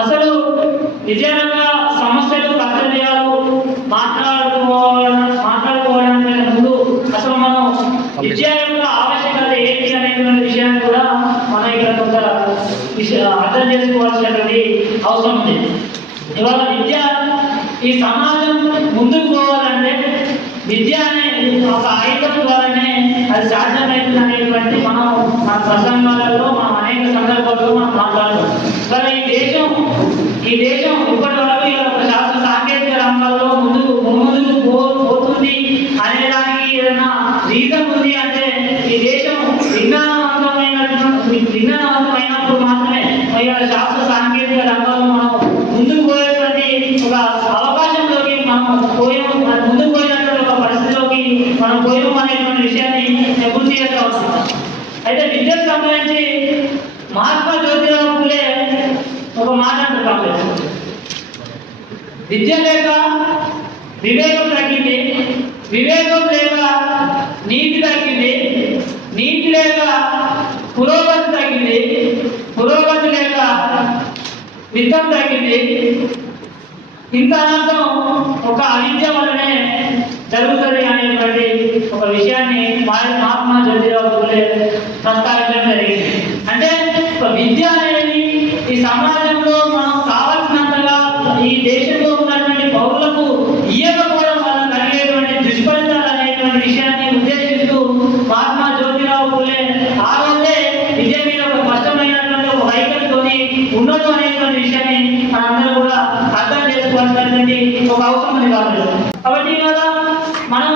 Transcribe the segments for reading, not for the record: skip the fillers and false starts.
అసలు విజయనగర సమస్యలు కర్తవ్యాలు మాట్లాడుకోవడానికి ముందు అసలు మనం విద్య యొక్క ఆవశ్యకత ఏంటి అనేటువంటి విషయాన్ని కూడా మనం ఇక్కడ కొంత అర్థం చేసుకోవాల్సినటువంటి అవసరం ఉంది. ఇవాళ విద్య ఈ సమాజం ముందుకు పోవాలంటే విద్య అనే ఒక ఆయుధం ద్వారానే అది సాధ్యమవుతుంది అనేటువంటి మనం మన ప్రసంగాలలో మనం అనేక సందర్భాల్లో మనం మాట్లాడుతాం. కానీ ఈ దేశం ఇప్పటి వరకు ఒక శాస్త్ర సాంకేతిక రంగాల్లో ముందుకు పోతుంది అనేదానికి ఏదైనా రీజన్ ఉంది అంటే ఈ దేశం విజ్ఞానవంతమైనప్పుడు మాత్రమే శాస్త్ర సాంకేతిక రంగంలో మనం ముందుకు పోయేటువంటి ఒక అవకాశంలోకి మనం ముందుకు పోయినటువంటి ఒక పరిస్థితిలోకి మనం పోయాము అనేటువంటి విషయాన్ని గుర్తు చేస్తూ ఉన్నాం. అయితే విద్యకు సంబంధించి మహాత్మా జ్యోతిరావు ఫులే ఒక మాట అంటారు, విద్య లేక వివేకం తగ్గింది, వివేకం లేక నీతి తగ్గింది, నీతి లేక పురోగతి తగ్గింది, పురోగతి లేక విత్తం తగ్గింది. ఇంత అర్థం ఒక అవిద్య వల్లనే జరుగుతుంది అనేటువంటి ఒక విషయాన్ని మహాత్మా జ్యోతిరావు ఫులే ప్రస్తావించడం జరిగింది. అంటే ఒక విద్య అనేది ఈ సమాజంలో మనం కావాల్సినంతగా ఈ దేశంలో ఉన్నటువంటి పౌరులకు ఇయ్యకపోవడం వల్ల కలిగేటువంటి దుష్ఫలితాలు అనేటువంటి విషయాన్ని ఉద్దేశిస్తూ మహాత్మా జ్యోతిరావు ఫులే ఆ రోజే విద్య మీద ఒక స్పష్టమైనటువంటి ఒక వైఖరితోని ఉండదు అనేటువంటి విషయాన్ని మనందరూ కూడా అర్థం చేసుకోవాల్సినటువంటి ఒక అవసరం ఉంది కాబట్టి ఇవాళ మనం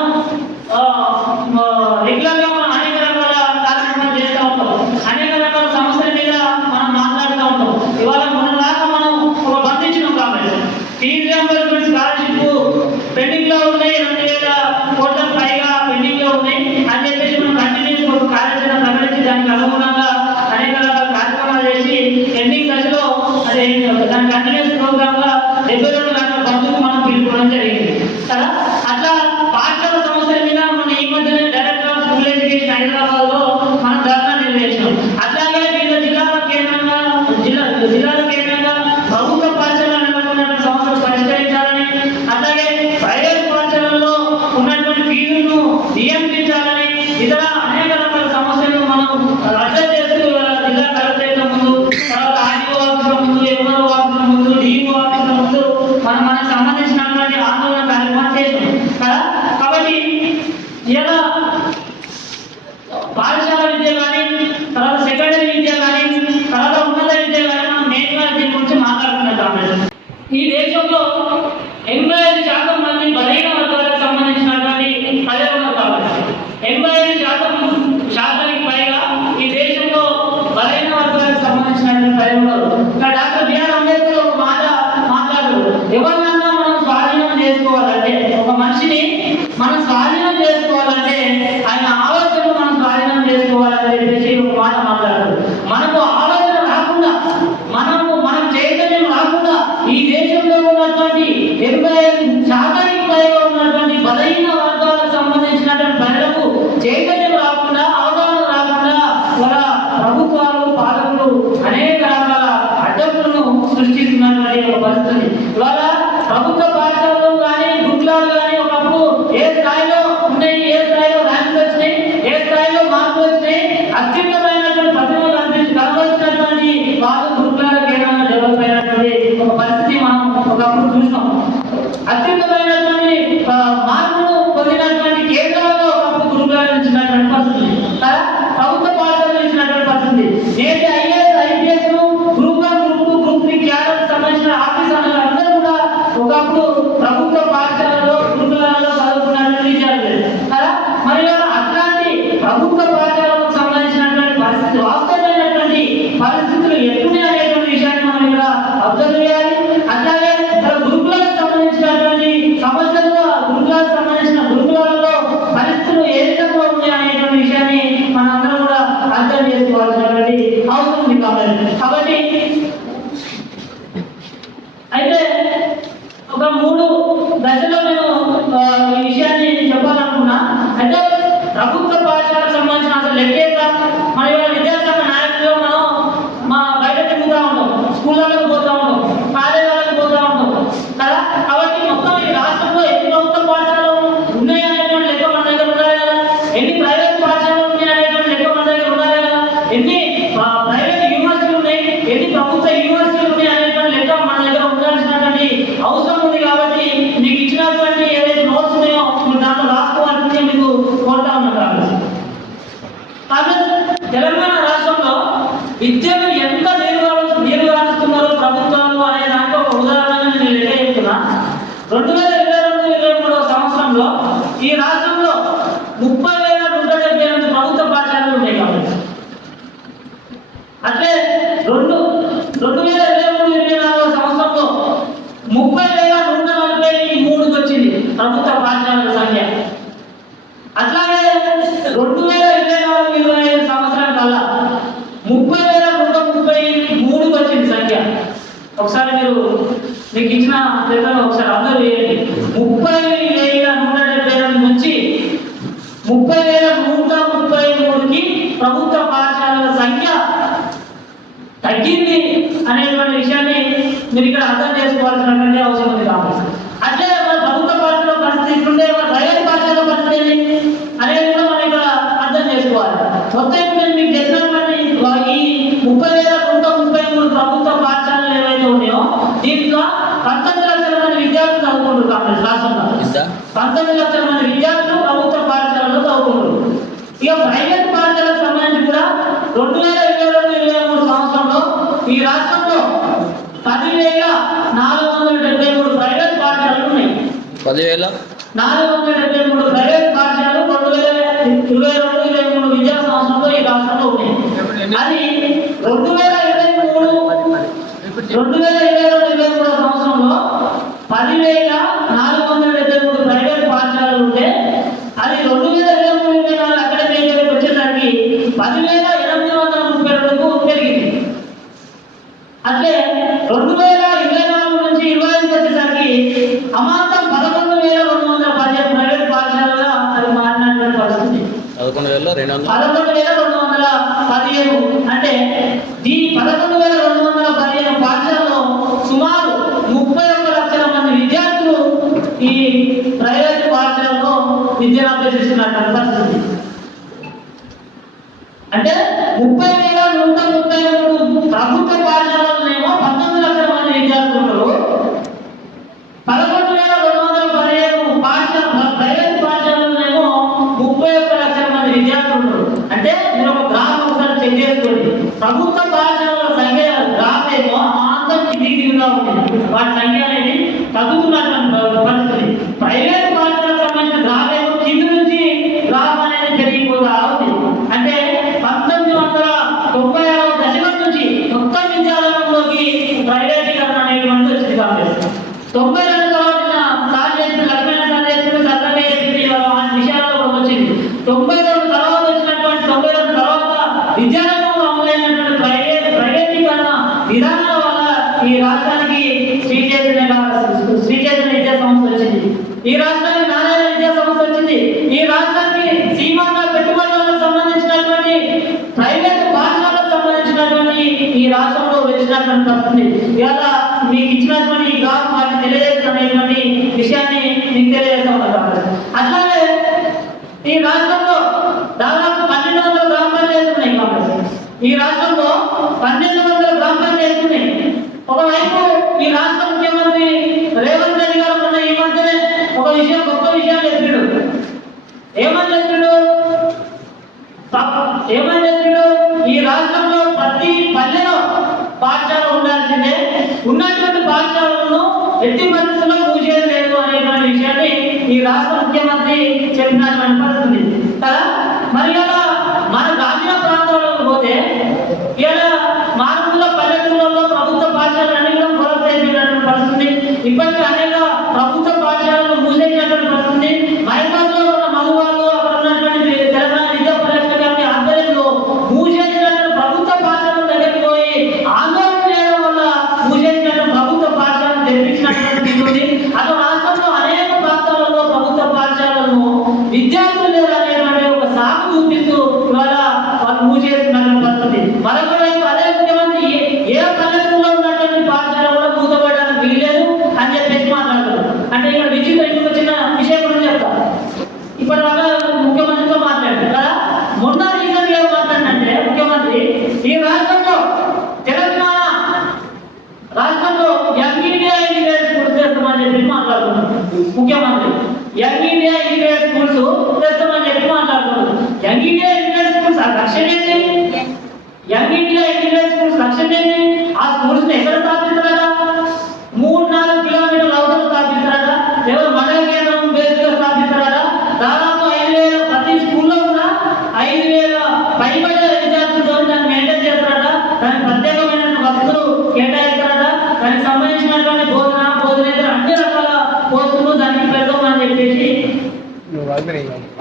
రెగ్యులర్గా మనం అనేక రకాల కార్యక్రమాలు చేస్తూ ఉంటాం, అనేక రకాల సమస్యల మీద మనం మాట్లాడుతూ ఉంటాం. ఇవాళ మొన్నలాగా మనం ఒక బంధించినాం కాబట్టి ఫీజు రియంబర్స్మెంట్ స్కాలర్షిప్ పెండింగ్ లో ఉన్నాయి, 2000 కోట్లకు పైగా పెండింగ్ లో ఉన్నాయి అని చెప్పేసి మనం కంటిన్యూస్ ఒక కార్యాచరణ ప్రకటించి దానికి అనుగుణంగా అనేక రకాల కార్యక్రమాలు చేసి ఎండింగ్ దశలో అదే దాని కంటిన్యూస్ ప్రోగ్రామ్ గా 72 గంటల బంధుకు మనం పిలుపుకోవడం జరిగింది కదా. అట్లా పాఠశాల సమస్యల మీద మనం ఈ మధ్యనే director of school education Hyderabad లో మనం ధర్నా నిర్వహించాం. అట్లాగే వివిధ జిల్లాల కేంద్రంగా ప్రభుత్వ పాఠశాలలో నెలకొన్నటువంటి సమస్యలు పరిష్కరించాలని, అట్లాగే ప్రైవేట్ పాఠశాలల్లో ఉన్నటువంటి ఫీజులను నియంత్రించాలని, ఇతర అనేక రకాల సమస్యలను మనం అర్థం చేస్తూ జిల్లా కలెక్టరేట్ల ముందు, తర్వాత ఆర్డీఓ ఆఫీసుల ముందు, ఎంఆర్ఓ ఆఫీసుల ముందు, డిఈఓ ఆఫీసుల ముందు మనకు సంబంధించినటువంటి ఆందోళన కార్యక్రమాలు చేస్తాం కదా. కాబట్టి ఇలా పాఠశాల విద్య కానీ, తర్వాత సెకండరీ విద్య కానీ, తర్వాత ఉన్నత విద్య కానీ మనం మెయిన్గా దీని గురించి మాట్లాడుతున్నాం కాబట్టి ఈ దేశంలో 85% మంది బలహీన వర్గాలకు సంబంధించినటువంటి ప్రజలు ఉన్నారు. కాబట్టి 85% పైగా ఈ దేశంలో బలహీన వర్గాలకు సంబంధించినటువంటి ప్రజలు ఉన్నారు. డాక్టర్ బిఆర్ అంబేద్కర్ ఒక మాట మాట్లాడారు, ఎవరినన్నా మనం స్వాధీనం చేసుకోవాలంటే, ఒక మనిషిని మనం స్వాధీనం చేసుకోవాలంటే ఆయన ఆలోచనలు మనం స్వాధీనం చేసుకోవాలని చెప్పేసి ఒక మాట మాట్లాడారు. మనకు ఆలోచన రాకుండా, మనం చైతన్యం రాకుండా ఈ దేశంలో ఉన్నటువంటి 85% పైగా ఉన్నటువంటి బలహీన వర్గాలకు సంబంధించినటువంటి ప్రజలకు చైతన్యం రాకుండా, అవగాహన రాకుండా వాళ్ళ ప్రభుత్వాలు, పాలకులు అనేక రకాల అడ్డంకులను సృష్టిస్తున్నటువంటి ఒక పరిస్థితి. ఇవాళ ప్రభుత్వ పాఠశాలలు కానీ, గురుకులాలు కానీ ఒకప్పుడు ఏ స్థాయిలో ఉన్నాయి, ఏ స్థాయిలో ర్యాంకులు వచ్చినాయి, ఏ స్థాయిలో మార్కులు వచ్చినాయి, అత్యున్నతమైనటువంటి ప్రతిభలు కనబడుతున్నటువంటి వాళ్ళు గురుకులాల కేంద్రంగా డెవలప్ అయినటువంటి ఒక పరిస్థితి మనం ఒకప్పుడు చూసినాం. అత్యున్నతమైనటువంటి మార్కులు పొందినటువంటి కేంద్రాల్లో ఒకప్పుడు గురుకులాలు ఇచ్చినటువంటి పరిస్థితి, ప్రభుత్వ పాఠశాలలు ఇచ్చినటువంటి పరిస్థితి. నేటి IAS, IPS, group 1, group 2, group 3 cadre సంబంధించిన ఆఫీసర్లు అందరూ కూడా ఒకప్పుడు ప్రభుత్వ పాఠశాలలో, గురుకులాలలో చదువుకున్నటువంటి విద్యార్థులు కదా. మరి అట్లాంటి ప్రభుత్వ పాఠశాలకు సంబంధించినటువంటి పరిస్థితి, వాస్తవమైనటువంటి పరిస్థితులు ఎట్లున్నాయి అనేటువంటి విషయాన్ని మనం ఇక్కడ అబ్జర్వ్ చేయాలి. అట్లాగే గురుకులకు సంబంధించినటువంటి సమస్యలు, గురుకులకు సంబంధించిన గురుకులాలలో పరిస్థితులు ఏ విధంగా ఉన్నాయి అనేటువంటి విషయాన్ని మనందరం కూడా అర్థం చేసుకోవాల్సినటువంటి అవసరం తెలంగాణ రాష్ట్రంలో విద్యను ఎంత నీరుగారుస్తున్నారో ప్రభుత్వాలు అనే దాంట్లో ఒక ఉదాహరణగా నేను లెక్క చెప్తున్నా. 2022-23 సంవత్సరంలో ఈ రాష్ట్రంలో 30,178 ప్రభుత్వ పాఠశాలలు ఉన్నాయి కాబట్టి, అట్లే 2023-24 సంవత్సరంలో 30,143 వచ్చింది ప్రభుత్వ పాఠశాలల సంఖ్య. అట్లాగే 2024-25 సంవత్సరం కల్లా 30,133 వచ్చింది సంఖ్య. ఒకసారి మీకు ఇచ్చిన లెక్కను ఒకసారి అబ్జర్వ్ చేయండి. 30,178 నుంచి 30,133కి ప్రభుత్వ పాఠశాలల సంఖ్య తగ్గింది అనేటువంటి విషయాన్ని మీరు ఇక్కడ అర్థం చేసుకోవాల్సినటువంటి అవసరం ఉంది కాబట్టి, అట్లే ప్రభుత్వ పాఠశాల పరిస్థితి ఇట్లుంటే ప్రైవేట్ పాఠశాల పరిస్థితి అనేది కూడా మనం ఇక్కడ అర్థం చేసుకోవాలి. మొత్తం నేను మీకు చెప్పినటువంటి ఈ 30,133 ప్రభుత్వ పాఠశాలలు ఏవైతే ఉన్నాయో దీంట్లో 19 లక్షల మంది విద్యార్థులు చదువుకుంటారు కాంగ్రెస్ రాష్ట్రంలో. 19 లక్షల మంది విద్యార్థులు ప్రభుత్వ పాఠశాలలో చదువుకుంటారు. ఇక ప్రైవేట్ పాఠశాలకు సంబంధించి కూడా 2022-23 సంవత్సరంలో ఈ రాష్ట్రంలో 10,473 ప్రైవేట్ పాఠశాలలు ఉన్నాయి. 10,473 ప్రైవేట్ పాఠశాలలు 2022-23 విద్యా సంవత్సరంలో ఈ రాష్ట్రంలో ఉన్నాయి. అది 2022-23 సంవత్సరంలో 10,473 ప్రైవేట్ పాఠశాలలు ఉంటే అది 2023-24 అకాడమిక్ ఇయర్కి వచ్చేసరికి 10,832కు పెరిగింది. అట్లే 2024 నుంచి 25 వచ్చేసరికి అమాంతం 11,215 ప్రైవేట్ పాఠశాలలుగా అది మారినటువంటి పరిస్థితి. 11,215 అంటే ఈ 11,215 పాఠశాలలో సుమారు 31 లక్షల మంది విద్యార్థులు ఈ ప్రైవేట్ పాఠశాలలో విద్యను అభ్యసిస్తున్నటువంటి పరిస్థితి. అంటే 30,133 ప్రభుత్వ పాఠశాలలోనేమో 19 లక్షల మంది విద్యార్థులు ఉన్నారు. 11,215 ప్రైవేట్ పాఠశాలలోనేమో 31 లక్షల మంది విద్యార్థులు ఉన్నారు. అంటే మీరు ఒక గ్రాఫ్ ఒకసారి చెక్ చేసుకోండి. ప్రభుత్వ పాఠశాలల సంఖ్య గ్రాఫ్ ఏమో అమాంతం కిందిగా ఉంటుంది, వాటి సంఖ్య అనేది తగ్గుతున్నటువంటి పరిస్థితి. ప్రైవేట్ పాఠశాలకు సంబంధించిన గ్రాఫ్ ఏమో కింది నుంచి గ్రాఫ్ అనేది పెరిగిపోతా ఉంది. అంటే 1996 దశకం నుంచి మొత్తం విద్యాలయంలోకి ప్రైవేటీకరణ అనేటువంటి వచ్చింది కాంగ్రెస్. 92 తర్వాత సార్ చేసిన లక్ష్మణ సార్ చేసిన సర్వే విషయాల్లో వచ్చింది. 92 తర్వాత వచ్చినటువంటి 92 తర్వాత విద్యారంగంలో అమలైనటువంటి ప్రైవేటీకరణ విధానాల వల్ల ఈ రాష్ట్రానికి శ్రీ చైతన్య విద్యా సంస్థ వచ్చింది. ఈ రాష్ట్రానికి నారాయణ విద్యా సంస్థ వచ్చింది. ఈ రాష్ట్రానికి సీమాంధ్ర పెట్టుబడులకు సంబంధించినటువంటి ప్రైవేట్ పాఠశాలకు సంబంధించినటువంటి ఈ రాష్ట్రంలో వచ్చినటువంటి పరిస్థితి. ఇవాళ మీకు ఇచ్చినటువంటి ఈ గ్రాఫ్ మాకు తెలియజేస్తున్నటువంటి విషయాన్ని మీకు తెలియజేస్తా ఉన్నారు. అట్లాగే ఈ రాష్ట్రంలో దాదాపు 1,200 గ్రామ పంచాయతీలు ఉన్నాయి కాబట్టి ఈ రాష్ట్రంలో 1,200 గ్రామ పంచాయతీలు ఉన్నాయి. ఒకవైపు ఈ రాష్ట్ర ముఖ్యమంత్రి రేవంత్ రెడ్డి గారు ఉన్న ఈ మధ్యనే ఒక విషయం గొప్ప విషయాలు చెప్పాడు. ఏమని చెప్పాడు? ఈ రాష్ట్రంలో ప్రతి పల్లెలో పాఠశాల ఉండాల్సిందే, ఉన్నటువంటి పాఠశాలను ఎట్టి పరిస్థితుల్లో మూసేయలేదు అనేటువంటి విషయాన్ని ఈ రాష్ట్ర ముఖ్యమంత్రి చెప్పినటువంటి పరిస్థితి కదా. మరి ఇలా మన గ్రామీణ ప్రాంతాలకు పోతే ఇలా మారుమూల పల్లెటూళ్ళలో ప్రభుత్వ పాఠశాలలు అన్ని కూడా కొనసాగినటువంటి పరిస్థితి. ఇప్పటికీ అనేక ప్రభుత్వ పాఠశాలను మూసేసినటువంటి పరిస్థితి. మైబాద్లో ఉన్న మగవాళ్ళు అక్కడ ఉన్నటువంటి తెలంగాణ విద్యా పరిరక్షణ కమిటీ ఆధ్వర్యంలో మూసేసినటువంటి ప్రభుత్వ పాఠశాల దగ్గరికి పోయి ఆందోళన చేయడం వల్ల మూసేసినటువంటి ప్రభుత్వ పాఠశాలను తెప్పించినటువంటి ఉంది. అటు రాష్ట్రంలో అనేక ప్రాంతాలలో ప్రభుత్వ పాఠశాలను విద్యార్థులు లేరు అనేటువంటి ఒక సాకు చూపిస్తూ ఇవాళ వాళ్ళు మూసేసినటువంటి పరిస్థితి. మరొక వైపు అదే ముఖ్యమంత్రి ఏ పల్లెటూరులో ఉన్నటువంటి పాఠశాల కూడా మూతపడడానికి వీల్లేదు అని చెప్పేసి మాట్లాడుతున్నారు. అంటే ఇక్కడ విచిత్రం ఇంకొక చిన్న విషయం గురించి చెప్తా. ఇప్పటి వల్ల ముఖ్యమంత్రితో మాట్లాడారు కదా. మొన్న రీసెంట్ గా మాట్లాడినంటే ముఖ్యమంత్రి ఈ రాష్ట్రంలో తెలంగాణ రాష్ట్రంలో యంగ్ ఇండియా ఇంజనీరింగ్ స్కూల్స్ చేస్తామని చెప్పి మాట్లాడుతున్నారు ముఖ్యమంత్రి. యంగ్ ఇండియా ఇంజనీరింగ్ స్కూల్స్ చేస్తామని చెప్పి మాట్లాడుతున్నారు. యంగ్ ఇండియా ఇంజనీరింగ్ స్కూల్స్ ఆ లక్ష్యం ఏంటి?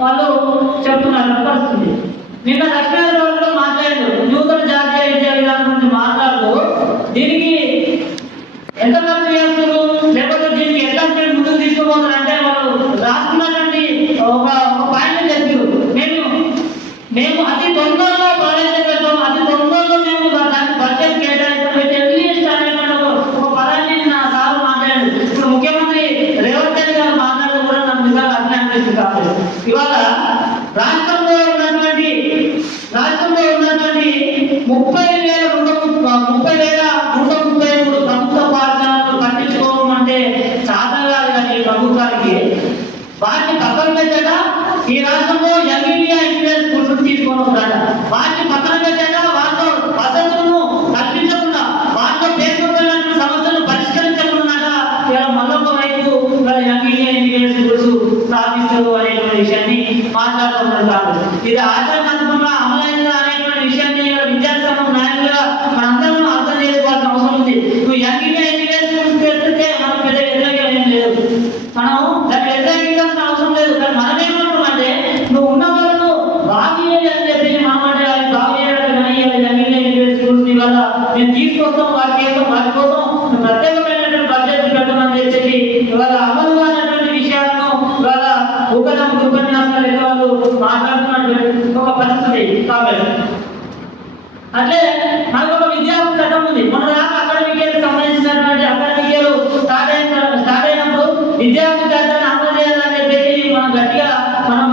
వాళ్ళు చెప్తున్నారు పరిస్థితి. నిన్న లక్ష్మీనారాయణ మాట్లాడారు నూతన జాతీయ విద్యా విధానం గురించి మాట్లాడుతూ దీనికి ఎంత ఖర్చు చేస్తారు లేకపోతే దీనికి ఎట్లా ముందుకు తీసుకుపోతారు అంటే వాళ్ళు రాసుకున్నటువంటి ఒక పాయింట్ చెప్పారు. మేము అతి తొందరలో ప్రాధాన్యత పెడతాం, అతి తొందరలో మేము దానికి బడ్జెట్ కేటాయిస్తాం అనేటువంటి ఒక పదాన్ని నా సార్ మాట్లాడారు. ఇప్పుడు ముఖ్యమంత్రి రేవంత్ రెడ్డి గారు మాట్లాడుతూ కూడా నాకు నిజంగా అర్థం అనిపిస్తుంది. కాదు ఇవాళ రాష్ట్రంలో ఉన్నటువంటి 30,133 ప్రభుత్వ పాఠశాలను పట్టించుకోవడం అంటే చాలా కాదు. కానీ ప్రభుత్వానికి వాటిని పక్కన పెట్టగా ఈ రాష్ట్రంలో ఎంబీబీఐ ఇంజనీర్ స్కూల్స్ తీసుకొని వస్తాడ. వాటిని పక్కన పెట్టగా వాటిలో వసతులను కల్పించకుండా వాటిలో పేర్కొన్నటువంటి సమస్యలను పరిష్కరించకుండా ఇలా మళ్ళొక వైపు ఎంబీబీఐ ఇంజనీర్ స్కూల్స్ స్థాపిస్తారు అనేటువంటి విషయాన్ని మాట్లాడుతున్నారు. ఇది ఆచరణాత్మకంగా అమలైందా అనేటువంటి విషయాన్ని విద్యాసంఘం నాయకులుగా మనందరం అర్థం చేసుకోవాల్సిన అవసరం ఉంది. నువ్వు ఎంబీబీఐ ఇంజనీర్ స్కూల్స్ పెడితే మనకు పెద్ద వ్యతిరేకం ఏం లేదు, మనం దాన్ని వ్యతిరేకించాల్సిన అవసరం లేదు. కానీ మనం ఏమంటున్నామంటే నువ్వు ఉన్న వాళ్ళను బాగు చేయాలి అని చెప్పి మాట్లాడే బాగు చేయాలి. కానీ ఎంబీబీఐ ఇంజనీర్ స్కూల్స్ వల్ల మేము తీసుకొస్తాం, వాటి కోసం ప్రత్యేకమైనటువంటి బడ్జెట్ పెట్టమని చెప్పి ఇవాళ అమలు అనేటువంటి విషయాలను ఇవాళ ఉపన్యాసాలు ఎక్కడ వాళ్ళు మాట్లాడుతున్నటువంటి ఒక పరిస్థితి. కాబట్టి అట్లే మనకు ఒక విద్యా చట్టం ఉంది. మన దాకా అకాడమిక్ ఇయర్ సంబంధించినటువంటి అకాడమిక్ ఇయర్ స్టార్ట్ అయినప్పుడు విద్యార్థి చట్టాన్ని అమలు చేయాలని చెప్పేసి మనం గట్టిగా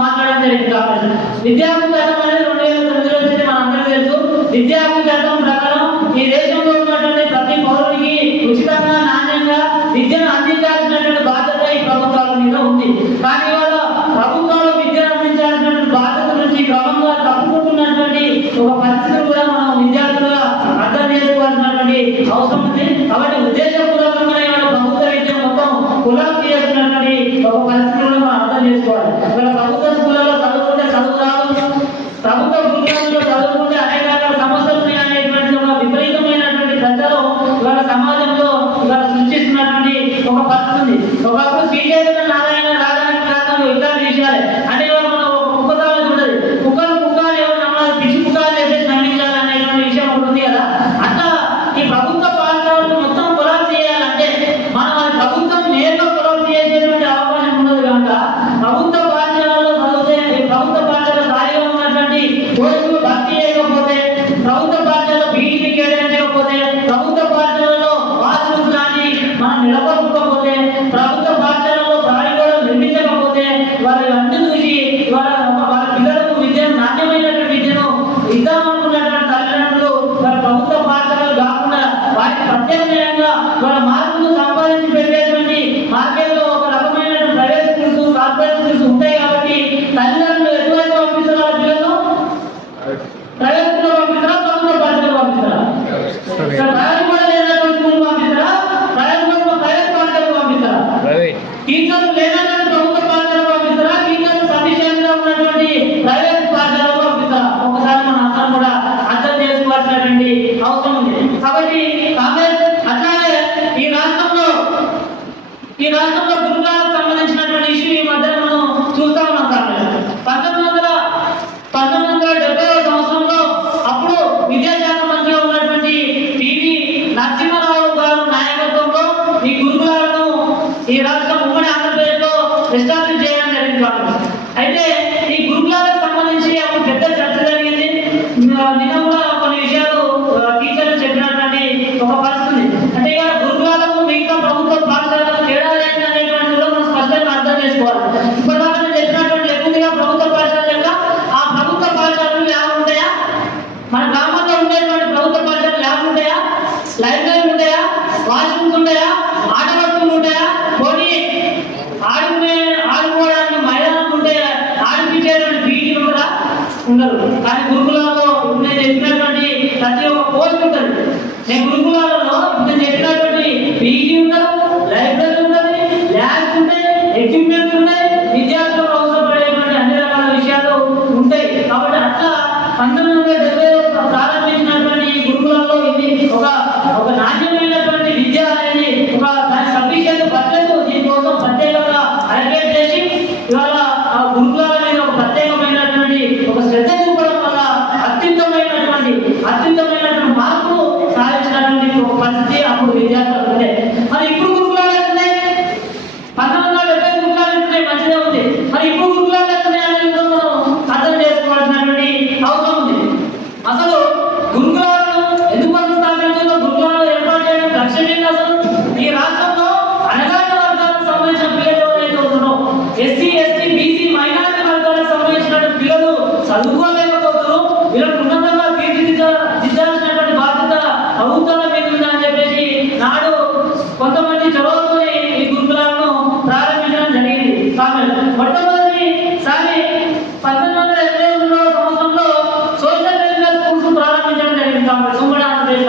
మాట్లాడడం జరిగింది. కాబట్టి విద్యార్థి చట్టం అనేది 2009లో వచ్చింది, మన అందరికీ తెలుసు. విద్యార్థి చట్టం ప్రకారం ఈ దేశంలో ఉన్నటువంటి ప్రతి పౌరుడికి ఉచితంగా నాణ్యంగా విద్యను అందించాల్సినటువంటి బాధ్యత ఈ ప్రభుత్వాల మీద ఉంది. కానీ ఇవాళ ప్రభుత్వాలు విద్యను అందించాల్సినటువంటి బాధ్యత నుంచి క్రమంగా తప్పుకుంటున్నటువంటి ఒక పరిస్థితిని కూడా మనం విద్యార్థులుగా అర్థం చేసుకోవాల్సినటువంటి అవసరం ఉంది. కాబట్టి ఉద్దేశపూర్వకంగా ప్రభుత్వ విద్య మొత్తం కులాలు చేస్తున్నటువంటి ఒక పరిస్థితి కూడా మనం అర్థం చేసుకోవాలి. ఇవాళ ప్రభుత్వ స్కూళ్ళలో చదువుకుంటే చదువు రాదు, ప్రభుత్వ గురుకులాల్లో చదువుకుంటే అనేక రకాల సమస్యలు అనేటువంటి ఒక విపరీతమైనటువంటి ప్రజలు ఇవాళ సమాజంలో ఇవాళ సృష్టిస్తున్నటువంటి ఒక పరిస్థితి ఉంది. ఒకప్పుడు శ్రీచైతన్య నారాయణ రాజానికి ఇట్లాంటి విషయాలే అంటే ఇవాళ మనం ఒక కుక్కసాలు ఉంటుంది, కుక్కలు ఎవరు నమ్మాలి, పిచ్చి కుక్కలు చెప్పేసి నమ్మించాలి అనేటువంటి విషయం ఉంటుంది కదా. అట్లా ఈ ప్రభుత్వ పాఠశాలను మొత్తం కొలాప్స్ చేయాలంటే మనం అది ప్రభుత్వం నేరుగా కొలాప్స్ చేసేటువంటి అవకాశం ఉండదు. కనుక ప్రభుత్వ పాఠశాలలో చదివితే ప్రభుత్వ పాఠశాల స్థాయిలో ఉన్నటువంటి కోర్సులు భర్తీ చేయకపోతే, ప్రభుత్వ పాఠశాలలో బీఈడీ కేటాయించకపోతే, ప్రభుత్వ పాఠశాలలో వాష్రూమ్స్ కానీ మనం నిలబడుకోకపోతే, ప్రభుత్వ పాఠశాలలో ప్రాణిగోడలు నిర్మించకపోతే వాళ్ళన్నీ చూసి వాళ్ళ పిల్లలకు విద్యను నాణ్యమైనటువంటి విద్యను ఇద్దామనుకున్నటువంటి తల్లిదండ్రులు వాళ్ళ ప్రభుత్వ పాఠశాలలు కాకుండా వారికి ప్రత్యేకంగా వాళ్ళ మార్కులు సంపాదించి పెట్టేటువంటి మార్కెట్లో ఒక రకమైనటువంటి ప్రైవేట్ స్కూల్స్ కార్పొరేట్ స్కూల్స్ ఉంటాయి. కాబట్టి తల్లిదండ్రులు ఎటువైపు పంపిస్తారు వాళ్ళ పిల్లలు? ప్రైవేట్ స్కూల్లో పంపిస్తారా, ప్రభుత్వ పాఠశాలలో పంపిస్తారా? ప్రైవేట్ కూడా లేనటువంటి స్కూల్ పంపిస్తారా, ప్రైవేట్ పాఠశాలకు పంపిస్తారా? టీచర్లు లేనటువంటి ప్రభుత్వ పాఠశాలకు పంపిస్తారా, టీచర్లు సఫిషియెంట్ గా ఉన్నటువంటి ప్రైవేట్ పాఠశాలకు పంపిస్తారా? ఒకసారి మన అందరం కూడా అర్థం చేసుకోవాల్సినటువంటి అవసరం ఉంది. కాబట్టి కాంగ్రెస్ అట్లాగే ఈ రాష్ట్రంలో గురుకులాలకు సంబంధించినటువంటి ఇష్యూ ఈ మధ్యన మనం చూస్తా ఉన్నాం. కాంగ్రెస్ 1970వ సంవత్సరంలో అప్పుడు విద్యాశాఖ మంత్రిగా ఉన్నటువంటి టీవీ నరసింహారావు గారు నాయకత్వంలో ఈ గురుకులాలను ఈ రాష్ట్రం ఉమ్మడి ఆంధ్రప్రదేశ్లో ఎస్టాబ్లిష్ చేయడం జరిగింది. కాంగ్రెస్ అయితే ఈ గురుకులాలకు సంబంధించి అప్పుడు పెద్ద చర్చ జరిగింది. నిన్న కూడా కొన్ని విషయాలు టీచర్లు చెప్పినటువంటి ఒక పరిస్థితి. అంటే ఇక గురుకులాలకు మిగతా ప్రభుత్వ పాఠశాలకు తేడా లేదు అనేటువంటి కూడా మనం స్పష్టంగా అర్థం చేసుకోవాలి. ఇప్పటిదాకా నేను చెప్పినటువంటి ఎక్కువగా ప్రభుత్వ పాఠశాల యొక్క ఆ ప్రభుత్వ పాఠశాలలు ల్యాబ్ ఉంటాయా, మన గ్రామాల్లో ఉండేటువంటి ప్రభుత్వ పాఠశాలలు ల్యాబ్ ఉంటాయా, లైబ్రరీలు ఉంటాయా, వాష్రూమ్స్ ఉంటాయా, ఆట వస్తువులు ఉంటాయా, పోనీ ఆడుకోవడానికి మైదానం ఉంటే ఆడిపించేటువంటి పీటీలు కూడా ఉండరు. కానీ గురుకులాల్లో నేను చెప్పినటువంటి ప్రతి ఒక్క పోస్ట్ ఉంటుంది. నేను గురుకులాలలో నేను చెప్పినటువంటి పీటీ ఉండదు, లైబ్రరీ ఉంటుంది, ల్యాబ్స్ ఉంటాయి, ఎక్విప్మెంట్స్ ఉంటాయి, విద్యార్థులకు అవసరపడేటువంటి అన్ని రకాల విషయాలు ఉంటాయి. కాబట్టి అట్లా 1970లో ప్రారంభించినటువంటి ఈ గురుకులాల్లో ఇది ఒక నాణ్యమైనటువంటి విద్య అనేది ఒక దాని సఫిషియెంట్ బడ్జెట్ దీనికోసం ప్రత్యేకంగా అలకేట్ చేసి ఇవాళ ఆ గురుకులాల మీద ఒక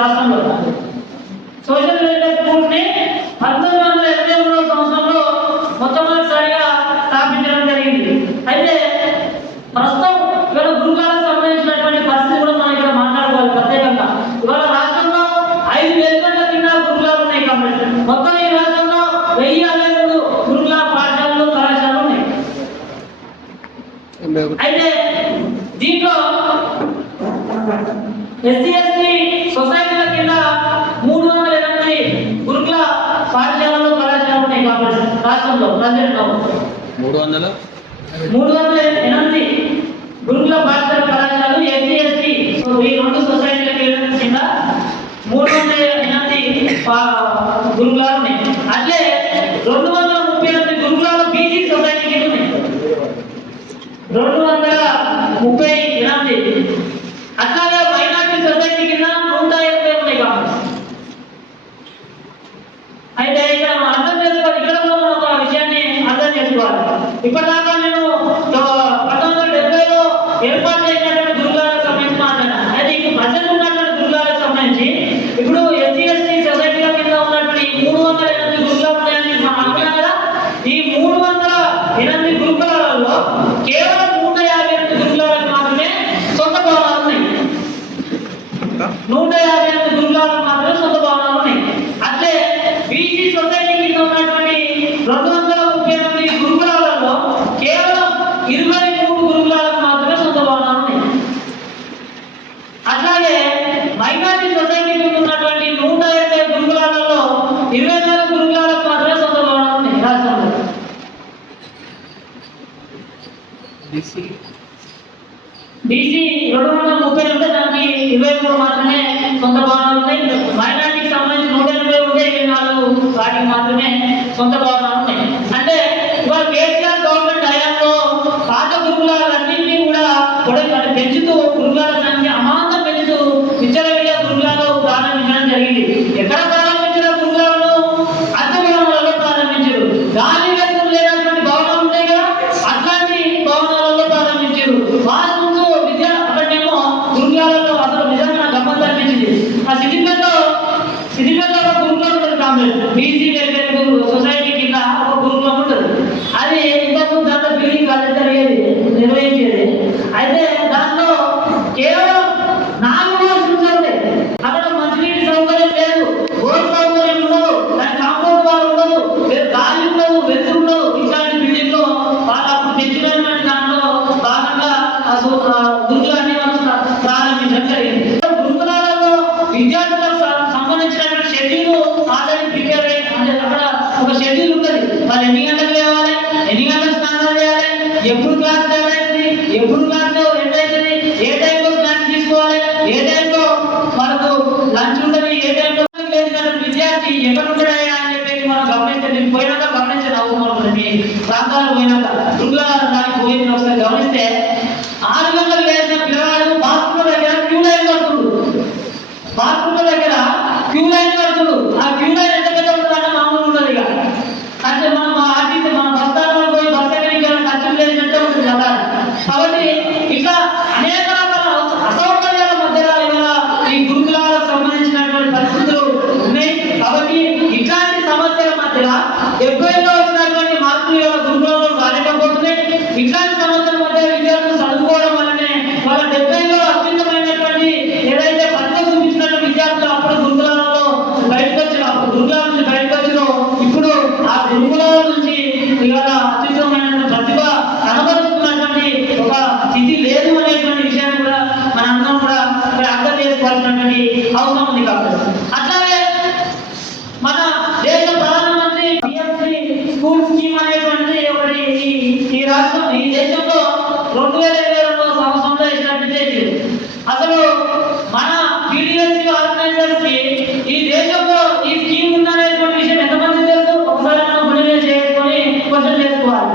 రాష్ట్రంలో. సోషల్ వెల్ఫేర్ స్కూల్స్ ని 1983 సంవత్సరంలో మొట్టమొదటిసారిగా స్థాపించడం జరిగింది. అయితే ప్రస్తుతం ఇవాళ గురుకులాలకు సంబంధించినటువంటి పరిస్థితి కూడా మనం ఇక్కడ మాట్లాడుకోవాలి ప్రత్యేకంగా. ఇవాళ రాష్ట్రంలో 5,000 కంటే కింద గురుకులాలు ఉన్నాయి కాబట్టి మొత్తం ఈ రాష్ట్రంలో 1063 గురుకుల పాఠశాలలు కళాశాలలు ఉన్నాయి. అయితే దీంట్లో ఎస్సీ ఎస్టీ సొసైటీల కింద 308 గురుకుల పాఠశాలలు కళాశాలలు ఉన్నాయి కాబట్టి రాష్ట్రంలో ప్రజెంట్ 308 గురుకుల పాఠశాల కళాశాలలు ఎస్సీ ఎస్టీ ఈ రెండు సొసైటీల కింద 308 గురుకులాలు ఉన్నాయి. అట్లే 238 గురుకులాలు బీసీ సొసైటీ కింద ఉన్నాయి. 238. అట్లాగే మైనార్టీ సొసైటీ కింద 180 ఉన్నాయి కాబట్టి. అయితే ఇక్కడ మనం అర్థం చేసుకోవాలి, ఇక్కడ కూడా మనం ఒక విషయాన్ని అర్థం చేసుకోవాలి. ఇప్పటిదాకా నేను 1970లో ఏర్పాటు చేసినటువంటి గురుకులాలకు సంబంధించి మాట్లాడాను. అయితే ఇప్పుడు ప్రజెంట్ ఉన్నటువంటి గురుకులాలకు సంబంధించి ఇప్పుడు ఎస్సీ ఎస్టీ సొసైటీల కింద ఉన్నటువంటి 308 గురుకులాలు ఉన్నాయని మనం అనుకున్నాం కదా. ఈ 308 గురుకులాలలో కేవలం 158 గురుకులాలకు మాత్రమే సొంత భవనాలు ఉన్నాయి. 158 గురుకులాలకు మాత్రమే సొంత భవనాలు ఉన్నాయి. అట్లే బీసీ సొసైటీ కింద ఉన్నటువంటి 238 గురుకులాలలో కేవలం 23 గురుకులాలకు మాత్రమే సొంత భవనాలు ఉన్నాయి. అట్లాగే మైనార్టీ సొసైటీ కింద ఉన్నటువంటి 150 గురుకులాలలో 24 గురుకులాలకు మాత్రమే సొంత భవనాలు ఉన్నాయి రాష్ట్రంలో. బీసీ 230 ఉంటే దానికి 23 మాత్రమే సొంత భవనాలు ఉన్నాయి. మైనార్టీకి సంబంధించి 180 ఉంటే 24 వాటికి మాత్రమే సొంత భవనాలు ఉన్నాయి. అంటే ఇవాళ కేసీఆర్ గవర్నమెంట్ హయాంలో పాత గురుకులాలన్నింటినీ కూడా పెంచుతూ గురుకులాల సంఖ్య అమాంతం పెంచుతూ విచ్చలవిడిగా గురుకులాలు ప్రారంభించడం జరిగింది. ఎక్కడ ప్రారంభించిన గురుకులాలను అద్దె భవనాలలో ప్రారంభించారు. గాలి వెలుతురు లేనటువంటి భవనాలు ఉంటాయి కదా, అట్లాంటి భవనాలలో ప్రారంభించారు. వారి ముందు విద్య అక్కడేమో గురుకులాలలో అసలు నిజంగా గమ్మత్తు అనిపించింది. ఆ సిద్దిపేటలో ఒక గురుకులం ఉంటుంది కాంగ్రెస్ బీసీ వెల్ఫేర్ సొసైటీ కింద ఒక గురుకులం ఉంటుంది. అది ఇంతకుముందు దాంట్లో బిల్డింగ్ నిర్వహించేది. అయితే దాంట్లో కేవలం 4 హాస్టల్స్ ఉంటాయి. అక్కడ మంచినీటి సౌకర్యం లేదు, రోడ్ సౌకర్యం ఉండదు, దాని కాంపౌండ్ వాల్ ఉండదు, గాలి ఉండదు, వెలుతురు ఉండదు. ఇట్లాంటి బిల్డింగ్ లో వాళ్ళు అప్పుడు తెచ్చినటువంటి దాంట్లో భాగంగా గురుకులాన్ని ప్రారంభించడం జరిగింది. గురుకులాలలో విద్యార్థులకు సంబంధించినటువంటి షెడ్యూల్ ఆల్రెడీ ప్రిపేర్ అంటే అక్కడ ఒక షెడ్యూల్ ఉంటుంది. వాళ్ళు ఎన్ని గంటలకు లేవాలి, ఎన్ని గంటలకు స్నానాలు చేయాలి, ఎప్పుడు క్లాస్ స్టార్ట్ అవుతుంది, ఎప్పుడు క్లాస్ ఎండ్ అవుతుంది, ఏ టైంలో స్నాక్స్ తీసుకోవాలి, ఏ టైంలో మనకు లంచ్ ఉంటుంది, ఏ టైంలో లేచినటువంటి విద్యార్థి ఎక్కడ ఉంటాయా అని చెప్పేసి మనం గమనిస్తే నేను పోయినాక గమనించే అవసరం ఉంటుంది. ప్రాంతాలకు పోయినాక గురుకుల దానికి పోయిన ఒకసారి గమనిస్తే 6 గంటలకు లేచిన పిల్లవాడు బాత్రూమ్ దగ్గర క్యూ లైన్ కడుతుడు. బాత్రూమ్ దగ్గర క్యూ లైన్ కడుతుడు. ఆ క్యూ లైన్ ఎంత పెద్ద ఉంటుందంటే మామూలు ఉండదు. ఇక అంటే మనం ఆర్టీసీ మన బస్తాల్లో పోయి బస్ ఎక్కడికి ఖర్చు లేనట్టే ఉంటుంది కదా. కాబట్టి ఇట్లా అనేక రకాల అసౌకర్యాల మధ్యలో ఇవాళ ఈ గురుకులాలకు సంబంధించినటువంటి పరిస్థితులు ఉన్నాయి. కాబట్టి ఇట్లాంటి సమస్యల మధ్యలో 70లో వచ్చినటువంటి మార్పులు ఇవాళ గురుకులంలో రాలేకపోతున్నాయి. ఇట్లాంటి సమస్యల మధ్య విద్యార్థులు చదువుకోవడం వల్లనే వాళ్ళ 70లో అత్యున్నతమైనటువంటి ఏదైతే పద్ధతి చూపించినటువంటి విద్యార్థులు అప్పుడు గురుకులాలలో బయటకు వచ్చిన గురుకులాల నుంచి బయటకు వచ్చిన ఇప్పుడు ఆ గురుకులాల నుంచి ఇవాళ అత్యుత్తమైన ప్రతిభ కనబరుస్తున్నటువంటి ఒక స్థితి లేదు అనేటువంటి విషయాన్ని కూడా మనందరం కూడా అర్థం చేసుకోవాల్సినటువంటి అవసరం ఉంది. కాబట్టి అట్లాగే మన దేశ ప్రధానమంత్రి పిఎంసి స్కూల్ స్కీమ్ అనేటువంటిది ఒకటి ఈ రాష్ట్రం ఈ దేశంలో 2022 సంవత్సరంలో ఎస్టాబ్లిష్ చేసింది. అసలు మన పీడిఎస్సీ ఆర్గనైజర్స్ కి ఈ దేశంలో ఈ స్కీమ్ ఉందనేటువంటి విషయం ఎంతమంది తెలుసు? ఒకసారి మనం గుణమే చేసుకొని క్వశ్చన్ చేసుకోవాలి.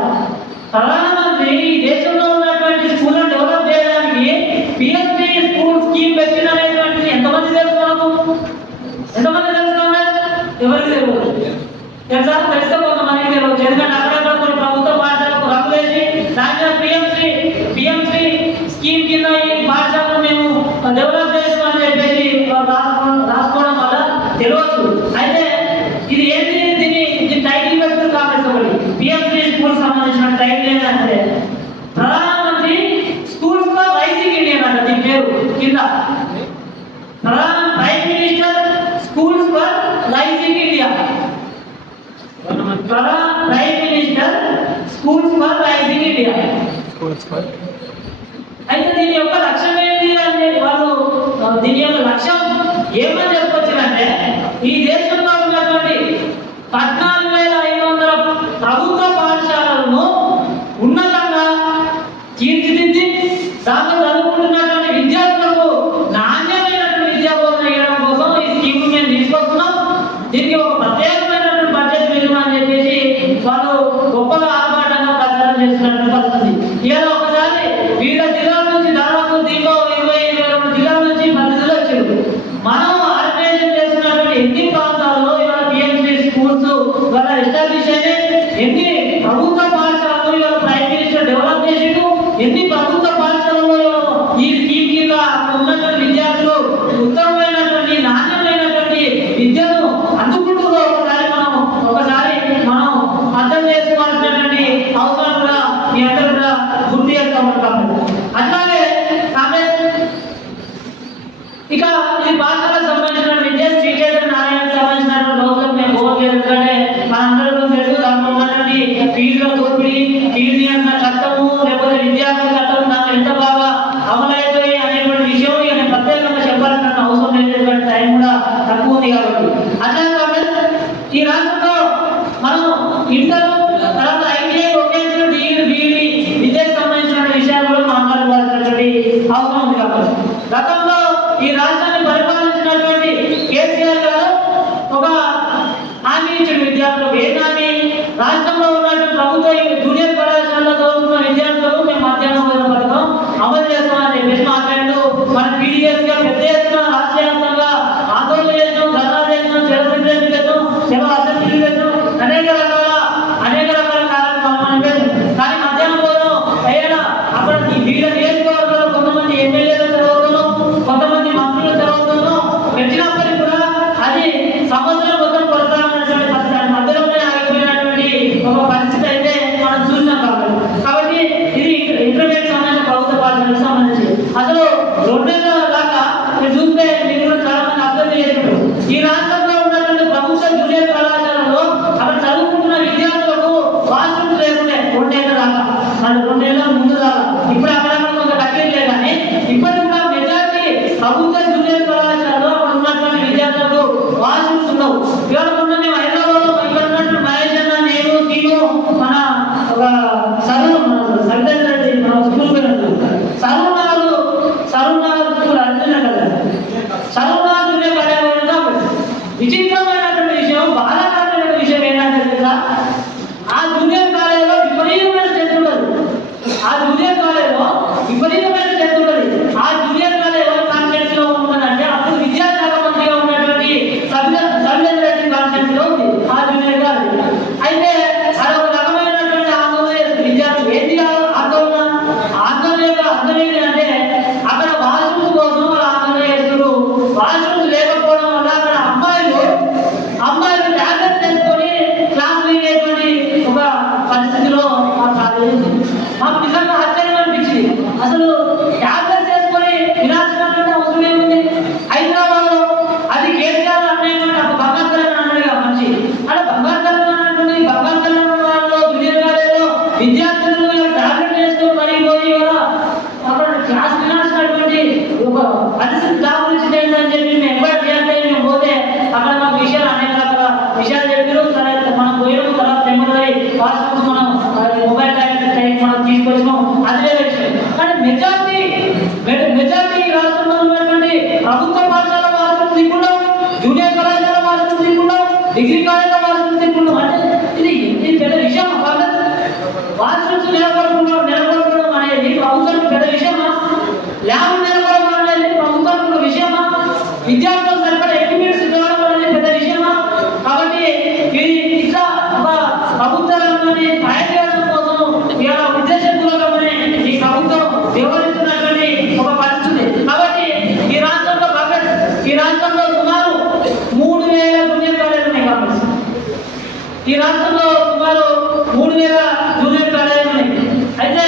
ప్రధానమంత్రి ఈ దేశంలో ఉన్నటువంటి స్కూళ్ళను డెవలప్ చేయడానికి పిఎంసి స్కూల్ స్కీమ్ పెట్టిననేటువంటిది ఎంతమంది తెలుసు? మనకు ఎంతమంది తెలుసుకోవాలి? ఎవరికి తెలియదు. తెలుసా? తెలిస్తే కొంతమందికి తెలియదు. ఎందుకంటే అక్కడక్కడ కొన్ని ప్రభుత్వ పాఠశాలకు రంగులేసి దాంట్లో స్కీమ్ కింద ఈ పాఠశాలను మేము డెవలప్ చేస్తామని చెప్పేసి రాష్ట్ర prime minister schools for rising India. Prime minister schools for rising India. అయితే దీని యొక్క లక్ష్యం ఏంటి అంటే వాళ్ళు దీని యొక్క లక్ష్యం ఏమని చెప్పొచ్చునంటే ఈ దేశంలో ఉన్నటువంటి 14,500 ప్రభుత్వ పాఠశాలలను ఉన్నతంగా తీర్చిదిద్ది దాంట్లో చదువుకుంటున్నటువంటి విద్యార్థులకు నాణ్యమైనటువంటి విద్యా బోధన ఇవ్వడం కోసం ఈ స్కీమ్ మేము తీసుకొస్తున్నాం. దీనికి ఒక ప్రత్యేకమైనటువంటి బడ్జెట్ విలువ అని చెప్పేసి వాళ్ళు గొప్పగా ఆర్భాటంగా ప్రచారం చేస్తున్నటువంటి పరిస్థితి. ఇలా ఒకసారి వివిధ జిల్లాల నుంచి దాదాపు దీంట్లో 22 జిల్లాల నుంచి 10 జిల్లాలు వచ్చారు. మనం ఆర్గనైజేషన్ చేస్తున్నటువంటి ఎన్ని ప్రాంతాల్లో ఇవాళ పిఎంసి స్కూల్స్ ఇవాళ ఎస్టాబ్లిష్ అయినాయి, ఎన్ని ప్రభుత్వ పాఠశాలలు ఇవాళ ప్రైమ్ మినిస్టర్ డెవలప్ చేసిండు, ఎన్ని ప్రభుత్వ పాఠశాలలో ఈ స్కీమ్ కింద ఉన్నటువంటి విద్యార్థులు ఉత్తమమైనటువంటి నాణ్యమైనటువంటి విద్యను అందుకుంటూ ఒకసారి మనం అర్థం చేసుకోవాల్సినటువంటి అవసరం కూడా మీ అందరూ కూడా గుర్తు చేస్తూ ఉంటాం. అట్లాగే ఇక ఈ పాఠశాలకు సంబంధించిన విద్య శ్రీ చైతన్య నారాయణకు సంబంధించిన రోజులు మేము పోవాలి. ఎందుకంటే మనందరూ తెలుసు దాంట్లో ఉన్నటువంటి ఫీజుల దోపిడీ, ఫీజు నియంత్రణ చట్టము లేకపోతే విద్యార్థుల చట్టం దాంట్లో ఎంత బాగా అమలైపోయి అనేటువంటి విషయం ఇక నేను ప్రత్యేకంగా చెప్పాలన్న అవసరం లేదు, ఎందుకంటే టైం కూడా తక్కువ ఉంది కాబట్టి. అట్లా ఈ రాష్ట్రంలో మనం ఇంటర్ తర్వాత ఐటీఐ వొకేషనల్ డిగ్రీ బీఈడి విద్యకు సంబంధించిన విషయాలు మాట్లాడుకోవాల్సినటువంటి అవసరం ఉంది కాబట్టి గతంలో ఈ రాష్ట్రాన్ని పరిపాలించినటువంటి కేసీఆర్ గారు ఒక హామీ ఇచ్చిన విద్యార్థులకు ఏంటని రాష్ట్రంలో ఉన్నటువంటి ప్రభుత్వ జూనియర్ కళాశాలలో చదువుతున్న విద్యార్థులకు మేము మధ్యాహ్నం భోజన పథకం అమలు చేస్తామని చెప్పేసి మాట్లాడు. మన పీడిఎస్ గా పెద్ద ఎత్తున రాష్ట్ర వ్యాప్తంగా ఆందోళన చేసాం, ధర్నా చేసాం, సెలబ్రేషన్ చేసాం, సెలవు అసెంబ్లీ చేసాం, అనేక రకాల కార్యక్రమాలు మనం చేసాం. కానీ మధ్యాహ్నం భోజనం అయ్యేలా అక్కడ వీళ్ళ నియోజకవర్గంలో కొంతమంది ఎమ్మెల్యేలు చదువుతున్నాం, కొంతమంది మంత్రులు చదువుతున్నాం, పెట్టినప్పటికీ కూడా అది సంవత్సరం మొత్తం కొనసాగినటువంటి పరిస్థితి, మధ్యలోనే ఆగిపోయినటువంటి ఒక పరిస్థితి అయితే మనం చూసినాం. కాబట్టి ఇది ఇంటర్మీడియట్ సంబంధించిన ప్రభుత్వ పాఠశాలకు సంబంధించి అసలు 2 నెలల దాకా మీరు చూస్తే మీరు కూడా చాలా మంది అర్థం చేసినట్టు ఈ రాష్ట్రంలో ఉన్నటువంటి ప్రభుత్వ జూనియర్ కళాశాలలో అక్కడ చదువుకుంటున్న విద్యార్థులకు వాష్రూమ్స్ లేకుండా 2 నెలల దాకా, 2 నెలల ముందు దాకా. ఇప్పుడు అక్కడ కొంత తగ్గట్లే కానీ ఇప్పటికి కూడా మెజారిటీ ప్రభుత్వ జూనియర్ కళాశాలలో అక్కడ ఉన్నటువంటి విద్యార్థులకు వాష్రూమ్స్ ఉండవు. ఇవాళ మొన్న మేము హైదరాబాద్ లో ఇక్కడ ఉన్నటువంటి మహేష్ అన్న, నేను తీను మన ఒక సర్వనగర్ స్కూల్ సర్వనగర్ జూనియర్ కళాశాల విచిత్రమైనటువంటి విషయం, బాధాకరమైన విషయం ఏంటంటే తెలుసా, ఆ జూనియర్ కాలేజీలో విపరీతమైన స్ట్రెంత్ ఉండదు. ఆ జూనియర్ కాలేజీలో విపరీతమైన స్ట్రెంత్ ఉండదు. ఆ జూనియర్ కాలేజ్ ఎవరి కాన్స్టిట్యూన్సీ లో ఉన్నదంటే అప్పుడు విద్యాశాఖ మంత్రిగా ఉన్నటువంటి సబిలేంద్ర రెడ్డి కాన్స్టిట్యూన్సీ లో ఉంది ఆ జూనియర్ కాలేజ్. అయితే అది ఒక రకమైనటువంటి ఆందోళన చేస్తుంది విద్యార్థులు. ఏంటి ఆందోళన యొక్క అర్థం ఏంటి అంటే అక్కడ వాష్రూమ్స్ కోసం వాళ్ళు ఆందోళన చేస్తున్నారు. వాష్రూమ్స్ లేకపోవడం వల్ల అక్కడ అమ్మాయిలు ట్యాబ్లెట్ చేసుకొని క్లాస్ వినేటువంటి ఒక పరిస్థితిలో మాకు నిజంగా ఆశ్చర్యం అనిపించింది. అసలు ట్యాబ్లెట్ చేసుకొని వినాల్సినటువంటి అవసరం ఏముంది? హైదరాబాద్ లో అది కేసీఆర్ అనేటువంటి ఒక బంగారు తెలంగాణ అన్నాడుగా మనిషి, అక్కడ బంగారు తెలంగాణ అంటుంది. బంగారు తెలంగాణలో జూనియర్ కాలేజీలో విద్యార్థులు ట్యాబ్లెట్ చేసుకొని మరీ పోయి అక్కడ క్లాస్ వినాల్సినటువంటి ఒక పరిస్థితి దాగురించి ఏంటని చెప్పి మేము ఎంక్వైరీ చేయాలంటే మేము పోతే అక్కడ మాకు విషయాలు అనేక రకాల విషయాలు చెప్పారు. తర్వాత మనం పోయినాము, తర్వాత టెంపరీ వాట్సాప్ మనం మొబైల్ టైం మనం తీసుకొచ్చినాం, అది వేరే విషయం. కానీ మెజార్టీ రాష్ట్రంలో ఉన్నటువంటి ప్రభుత్వ పాఠశాల వాట్సాప్ తీసుకున్నాం, జూనియర్ కళాశాల వాట్సాప్ తీసుకున్నాం, డిగ్రీ కాలేజీల వాట్సాప్ తీసుకున్నాం. అంటే ఇది పెద్ద విషయం. వాట్సాప్స్ నిలబడుకోవడం అనేది ప్రభుత్వానికి పెద్ద విషయమా? ల్యాబ్ నిలబడడం అనేది ప్రభుత్వానికి విషయమా? విద్యార్థులకు సరిపడా ఎక్విప్మెంట్స్ ఇవ్వడం అనేది పెద్ద విషయమా? కాబట్టి ఇట్లా ప్రభుత్వ రంగాన్ని తయారు చేయడం కోసం ఇలా ఉద్దేశపూర్వకమనే ఈ ప్రభుత్వం వ్యవహరిస్తున్నటువంటి ఒక పరిస్థితి. కాబట్టి ఈ రాష్ట్రంలో సుమారు 3,000 జూనియర్ కాలేజీలు ఉన్నాయి. కాబట్టి ఈ రాష్ట్రంలో సుమారు 3,000 జూనియర్ కాలేజీలు ఉన్నాయి. అయితే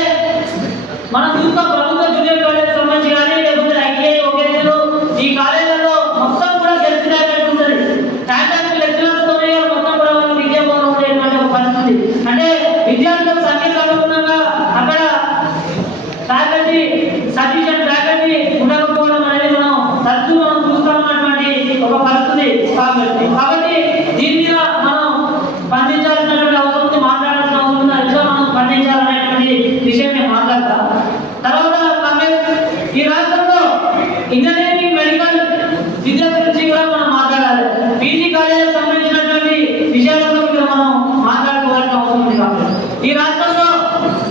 మనం చూస్తాం ప్రభుత్వ జూనియర్ కాలేజీ సంబంధించి కానీ లేకపోతే ఐటీఐ వొకేషనల్ ఈ కాలేజీలలో ఇంజనీరింగ్ మెడికల్ విద్య గురించి కూడా మనం మాట్లాడాలి. పీజీ కాలేజీకి సంబంధించినటువంటి విషయాలను కూడా మనం మాట్లాడుకోవాల్సిన అవసరం ఉంది. కాబట్టి ఈ రాష్ట్రంలో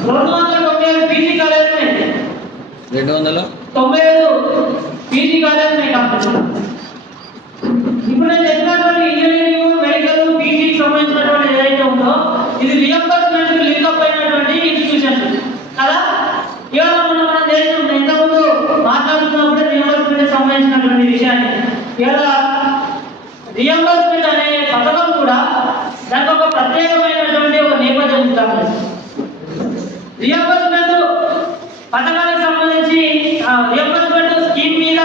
297 పీజీ కాలేజీలు ఉన్నాయి. 297 పీజీ కాలేజీలు ఉన్నాయి. కాబట్టి ఇప్పుడు నేను చెప్పినటువంటి ఇంజనీరింగ్ మెడికల్ పీజీకి సంబంధించినటువంటి ఏదైతే ఉందో ఇది రియంబర్స్మెంట్ లింకప్ అయినటువంటి ఇన్స్టిట్యూషన్స్ కదా. ఇవాళ మన దేశం ఇంతకుముందు మాట్లాడుతున్నప్పుడు రియంబర్స్మెంట్ సంబంధించినటువంటి విషయాన్ని ఇవాళ రియంబర్స్మెంట్ అనే పథకం కూడా దానికి ఒక ప్రత్యేకమైనటువంటి ఒక నేపథ్యం ఉంది. రియంబర్స్మెంట్ పథకానికి సంబంధించి రియంబర్స్మెంట్ స్కీమ్ మీద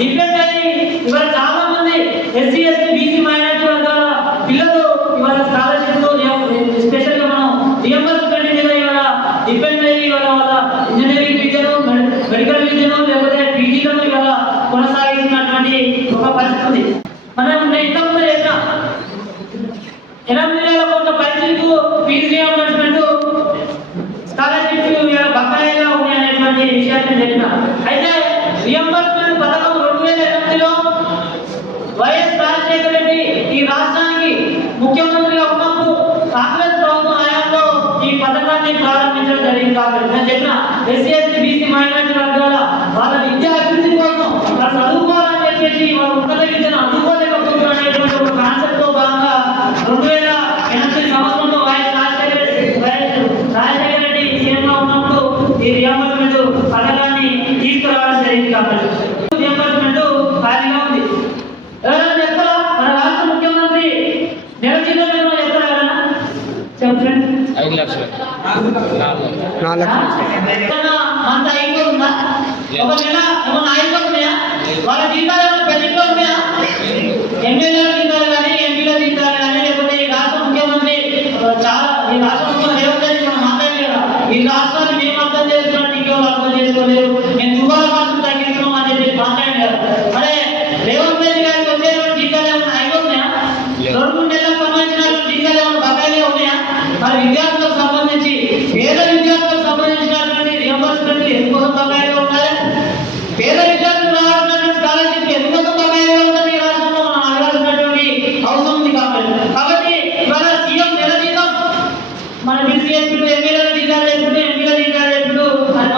డిపెండ్ అయ్యి ఇవాళ చాలా మంది ఎస్సీ ఎస్టీ బీసీ మైనారిటీ వర్గాల పిల్లలు ఇవాళ స్కాలర్షిప్లు స్పెషల్గా మనం రియంబర్స్మెంట్ మీద ఇవాళ డిపెండ్ అయ్యి ఇవాళ వాళ్ళ ఇంజనీరింగ్ విద్యను మెడికల్ విద్యను లేకపోతే పీజీలను ఇవాళ కొనసాగిస్తున్నటువంటి ఒక పరిస్థితి ఉంది. మనం ఇంతకుముందు చేసిన 8,000 కోట్ల పైసలకు ఫీజు రియంబర్స్మెంట్ స్కాలర్షిప్ బకాయిగా ఉన్నాయనేటువంటి విషయాన్ని చెప్పిన. అయితే రియంబర్స్మెంట్ పథకం 2008లో వైఎస్ రాజశేఖర రెడ్డి ఈ రాష్ట్రానికి ముఖ్యమంత్రిగా ఉన్నప్పుడు కాంగ్రెస్ ప్రభుత్వం హయాంలో ఈ పథకాన్ని ప్రారంభించడం జరిగింది. కాబట్టి నేను చెప్పిన ఎస్సీ ఎస్టీ బీసీ మైనారిటీ వర్గాల వాళ్ళ విద్యా అభివృద్ధి కోసం వాళ్ళు చదువుకోవాలని చెప్పేసి వాళ్ళ ఉన్నత విద్యను అందుకోలేకపోతున్నారు అనేటువంటి ఒక కాన్సెప్ట్ తో భాగంగా 2008 సంవత్సరంలో వైఎస్ రాజశేఖర రెడ్డి సీఎంగా ఉన్నప్పుడు ఈ రియంబర్స్మెంట్ పథకాన్ని తీసుకురావడం జరిగింది. కాబట్టి రియంబర్స్మెంట్ ఖాళీగా ఉంది. ఎవరైనా చెప్తారా? మన రాష్ట్ర ముఖ్యమంత్రి నెల జీతం చెప్తారా? ఎవరైనా చెప్పండి. 5 లక్షలు 4 లక్షలు అంత అయిపోతుందా? ఒక నెల ఏమన్నా అయిపోతున్నాయా? వాళ్ళ జీతాలు ఏమైనా పెద్దగా ఉన్నాయా? ఎమ్మెల్యేల జీతాలు కానీ ఎంపీల జీతాలు కానీ లేకపోతే ఈ రాష్ట్ర ముఖ్యమంత్రి చాలా ఈ రాష్ట్ర ముఖ్యమంత్రి రేవంత్ రెడ్డి మనం మాట్లాడలేదు కదా, ఈ రాష్ట్రాన్ని మేము అర్థం చేసుకున్నాం, ఇంకెవరు అర్థం చేసుకోలేదు, మేము దుబారా ఖర్చు తగ్గిస్తున్నాం అని చెప్పి మాట్లాడారు కదా. అదే రేవంత్ రెడ్డి గారికి వచ్చేటువంటి జీతాలు ఏమైనా అయిపోతున్నాయా? 2 నెలలకు సంబంధించినటువంటి జీతాలు ఏమైనా బకాయిలు ఉన్నాయా? మరి విద్యార్థులకు సంబంధించి పేద విద్యార్థులకు సంబంధించినటువంటి రియంబర్స్మెంట్ ఎందుకోసం బకాయిలు ఉండాలి? పేద విద్యార్థులు రావాల్సినటువంటి స్కాలర్షిప్ ఎందుకోసం బకాయిలు ఉంటుంది? ఈ రాష్ట్రంలో మనం అడగాల్సినటువంటి అవసరం ఉంది. కాబట్టి ఇవాళ సీఎం నెల జీతం మన బీసీఎస్పీలు ఎంపీల జీతాలు ఎప్పుడు ఎంపీల జీతాలు ఎప్పుడు అది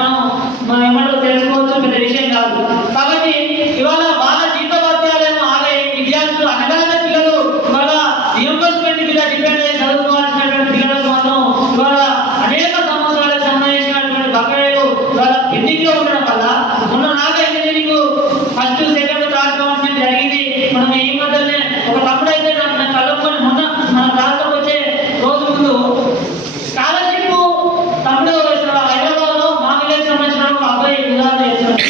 మనం ఏమంటూ తెలుసుకోవచ్చు, పెద్ద విషయం కాదు. కాబట్టి ఇవాళ వాళ్ళ జీతభత్యాలను ఆగే విద్యార్థులు అనగానే పిల్లలు ఇవాళ రియంబర్స్మెంట్ మీద డిపెండ్ అయ్యి చదువుకోవాల్సినటువంటి పిల్లలకు మాత్రం ఇవాళ అనేక సంవత్సరాలకు సంబంధించినటువంటి బకాయిలు ఇవాళ పెండింగ్ లో ఉండడం వల్ల మొన్న Naga engineering first second third counselling జరిగింది. మనం ఈ మధ్యనే ఒక తమ్ముడు అయితే నాకు కలుపుకొని మొన్న మన క్లాస్లోకి వచ్చే రోజు ముందు స్కాలర్షిప్ తమ్ముడు హైదరాబాద్ లో మా విలేజ్ సంబంధించిన ఒక అబ్బాయి ఉదాహరణ చేస్తున్నాడు.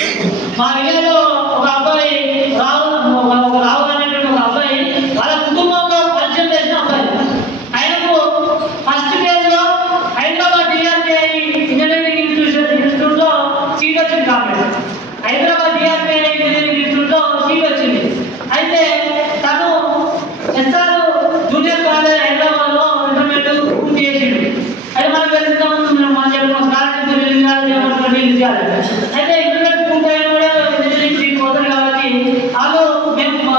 మా విలేజ్ లో ఒక అబ్బాయి రావు అనేటువంటి ఒక అబ్బాయి వాళ్ళ కుటుంబంలో పరిచయం చేసిన అబ్బాయి. ఆయనకు ఫస్ట్ ఫేజ్ లో హైదరాబాద్ డిఆర్పిఐ ఇంజనీరింగ్ ఇన్స్టిట్యూట్ లో సీట్ వచ్చింది. కాబట్టి హైదరాబాద్ డిఆర్పిఐ ఇంజనీరింగ్ ఇన్స్టిట్యూట్ లో సీట్ వచ్చింది. అయితే తను ఎస్ఆర్ జూనియర్ కాలేజ్ హైదరాబాద్ లో ఇంటర్మీడియట్ పూర్తి చేసిండు. అయితే మనకు తెలుసుకుంటాం మన చెప్పిన స్కాలర్షిప్ రిలీజ్ చేయాలి. అయితే ఇంటర్మీడియట్ పూర్తి అయిన కూడా ఇంజనీరింగ్ సీట్ పోతారు. కాబట్టి వాళ్ళు మేము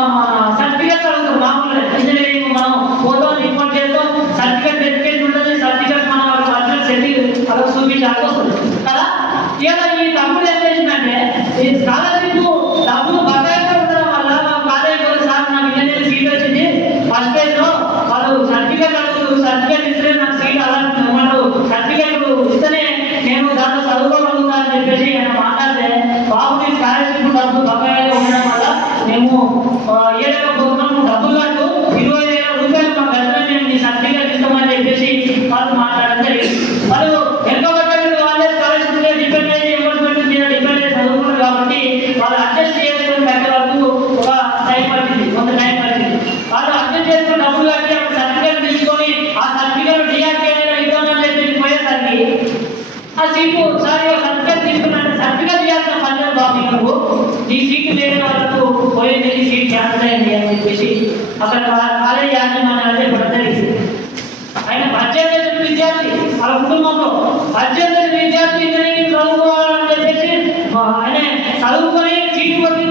సర్టిఫికేట్స్ అడుగుతాం. మామూలుగా ఇంజనీరింగ్ మనం పోతాం, రిపోర్ట్ చేస్తాం, సర్టిఫికేట్ వెరిఫికేషన్ ఉంటుంది. సర్టిఫికేట్ మనం వాళ్ళకి సెట్ వాళ్ళకి చూపించాల్సి వస్తుంది కదా. ఇలా ఈ తమ్ముడు ఏం చేసిందంటే ఈ స్కాలర్షిప్ డబ్బులు బకాయిగా ఉండడం వల్ల మా కాలేజీ సార్ నాకు ఇంజనీరింగ్ సీట్ వచ్చింది ఫస్ట్ ఫేజ్ లో వాళ్ళు సర్టిఫికేట్ అడుగుతారు, సర్టిఫికేట్ ఇస్తే నాకు సీట్ అలాంటి సర్టిఫికేట్ ఇస్తేనే నేను దాంట్లో చదువుకోగలుగుతా అని చెప్పేసి ఆయన మాట్లాడితే బాబు స్కాలర్షిప్ డబ్బులు బకాయిగా ఉండడం వల్ల మేము ఏడకపోతున్నాం, డబ్బులు కట్టు 20,000 రూపాయలు మాకు కలిపి మేము నీ సర్టిఫికేట్ ఇస్తామని చెప్పేసి వాళ్ళు మాట్లాడడం జరిగింది. వాళ్ళు వెనుకబడ్డ వాళ్ళే స్కాలర్షిప్ డిపెండ్ అయ్యి ఇన్వెస్ట్మెంట్ మీద డిపెండ్ అయ్యి చదువుకున్నారు. కాబట్టి వాళ్ళు అడ్జస్ట్ చేసుకుని కట్టే వరకు ఒక టైం పట్టింది, కొంత టైం పట్టింది. వాళ్ళు అడ్జస్ట్ చేసుకుని డబ్బులు కట్టి సర్టిఫికేట్ తీసుకొని ఆ సర్టిఫికేట్ డిఆర్టీ ఇద్దామని చెప్పి పోయేసరికి ఆ సీటు సార్ సర్టిఫికేట్ తీసుకున్నట్టు సర్టిఫికేట్ చేయాల్సిన పని బాబు నువ్వు నీ సీటు లేని వాళ్ళకు పోయింది, నీ సీట్ క్యాన్సిల్ అయింది అని చెప్పేసి అక్కడ కాలేజ్ యాజమాన్యాలు ఇవ్వడం జరిగింది. ఆయన బడ్జెట్ చేసిన విద్యార్థి వాళ్ళ కుటుంబంలో బడ్జెట్ చేసిన విద్యార్థి ఇంజనీరింగ్ చదువుకోవాలని చెప్పేసి ఆయన చదువుకొని సీటు కొట్టి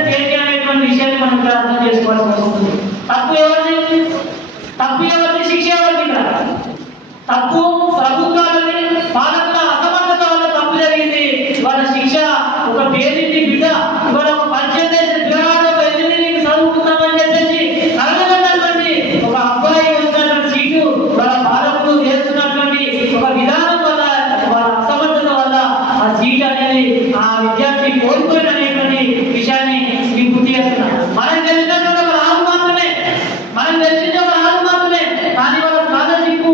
బడ్జెట్ ఏంటి అనేటువంటి విషయాన్ని మనం ఇక్కడ అర్థం చేసుకోవాల్సి వస్తుంది. తప్పు ఎవరిది, శిక్ష ఎవరిది? ఇక్కడ తప్పు ప్రభుత్వాలది, పాలకుల అసమర్థత వల్ల తప్పు జరిగింది. వాళ్ళ శిక్ష ఒక పేదింటి బిడ్డ ఇవాళ ఒక పనిచేసే పిల్లవాడు ఇంజనీరింగ్ చదువుకుందామని చెప్పేసి కలగనటువంటి ఒక అబ్బాయి వచ్చినటువంటి సీటు వాళ్ళ పాలకులు చేస్తున్నటువంటి ఒక విధానం వల్ల, వాళ్ళ అసమర్థత వల్ల ఆ సీట్ అనేది ఆ విద్యార్థి కోల్పోయిన అనేటువంటి విషయాన్ని మీకు గుర్తు చేస్తున్నా. మనం తెలిసినటువంటి ఒక రాజు మాత్రమే, కానీ వాళ్ళ స్కాలర్షిప్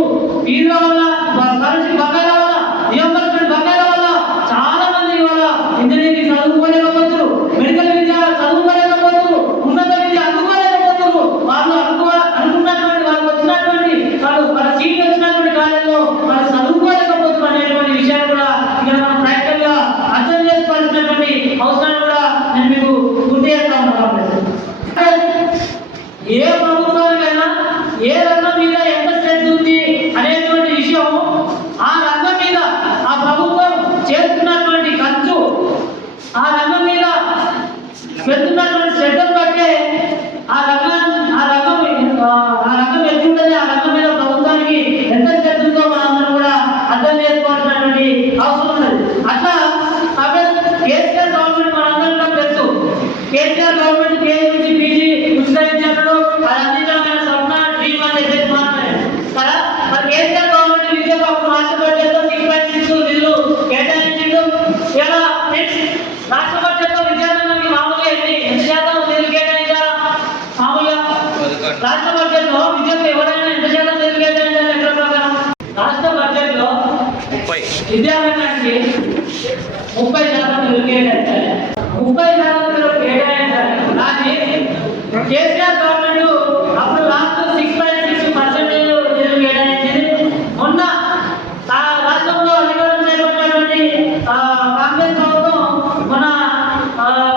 ఫీజుల వల్ల, స్కాలర్షిప్ బకాయిల వల్ల, రియంబర్స్మెంట్ బకాయిల వల్ల చాలా మంది ఇవాళ ఇంజనీరింగ్ చదువుకోలేకపోతున్నారు, మెడికల్ విద్య చదువుకోలేకపోతున్నారు, ఉన్నత విద్య అందుకోలేకపోతున్నారు. వాళ్ళు అనుకున్నటువంటి వాళ్ళకి వచ్చినటువంటి వాళ్ళ సీట్ వచ్చినటువంటి కాలంలో వాళ్ళు చదువుకోలేకపోతున్నారు అనేటువంటి విషయాన్ని కూడా ఇక్కడ మనం ప్రాక్టికల్ గా అర్థం చేసుకోవాల్సినటువంటి అవసరాన్ని కూడా నేను మీకు గుర్తు చేస్తా ఉన్నాను. ఏ ప్రభుత్వానికైనా ఏ రంగం మీద ఎంత శ్రద్ధ ఉంది అనేటువంటి విషయం, ఆ రంగం మీద ఆ ప్రభుత్వం చేస్తున్నటువంటి ఖర్చు, ఆ రంగం మీద పెడుతున్నటువంటి శ్రద్ధను బట్టే ఆ రంగం ఎట్లుంటుంది, ఆ రంగం మీద ప్రభుత్వానికి ఎంత శ్రద్ధ ఉందో మనందరం కూడా అర్థం చేసుకోవాల్సినటువంటి అవసరం ఉన్నది. అట్లా కేసీఆర్ గవర్నమెంట్ మనందరం తెలుసు. కేసీఆర్ గవర్నమెంట్ కేజీ నుంచి పీజీ ఉచిత విద్యార్థులు అది అందించడం స్వప్న డ్రీమ్ అని చెప్పేసి మాట్లాడారు కదా. మరి కేసీఆర్ గవర్నమెంట్ విద్యకు అప్పుడు రాష్ట్ర బడ్జెట్లో 6.6 నిధులు కేటాయించిండు. ఇలా రాష్ట్ర బడ్జెట్లో విద్యార్థులకి మామూలుగా ఎంత శాతం నిధులు కేటాయించాలా? మామూలుగా రాష్ట్ర బడ్జెట్లో విద్యకు ఎవరైనా ఎంత శాతం నిధులు కేటాయించాలి? ఎక్కడ ప్రకారం రాష్ట్ర బడ్జెట్లో విద్యారంగానికి 30% నిధులు కేటాయించాలి. 30% నిధులు కేటాయించాలి. కానీ కేసీఆర్ గవర్నమెంట్ అప్పుడు లాస్ట్ 6.6% నిధులు కేటాయించింది. మొన్న రాష్ట్రంలో అధికారం చేపట్టినటువంటి కాంగ్రెస్ ప్రభుత్వం